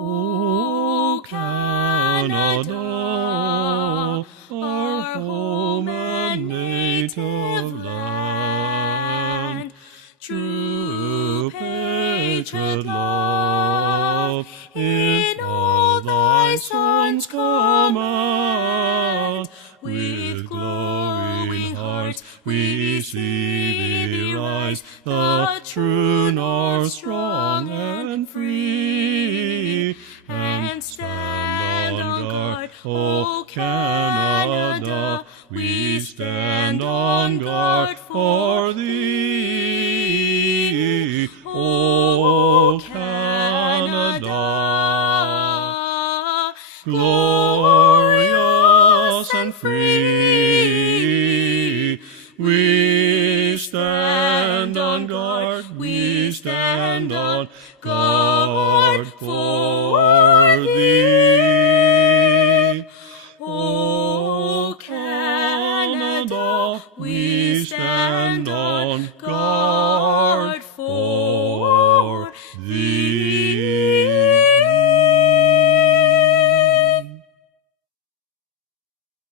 O Canada, our home and native land, true patriot love in all thy sons command. With glowing hearts we see thee rise, the true North strong and free, and stand on guard, O Canada, we stand on guard for thee, O Canada, glorious and free. We stand on guard, we stand on guard for thee. O Canada, we stand on guard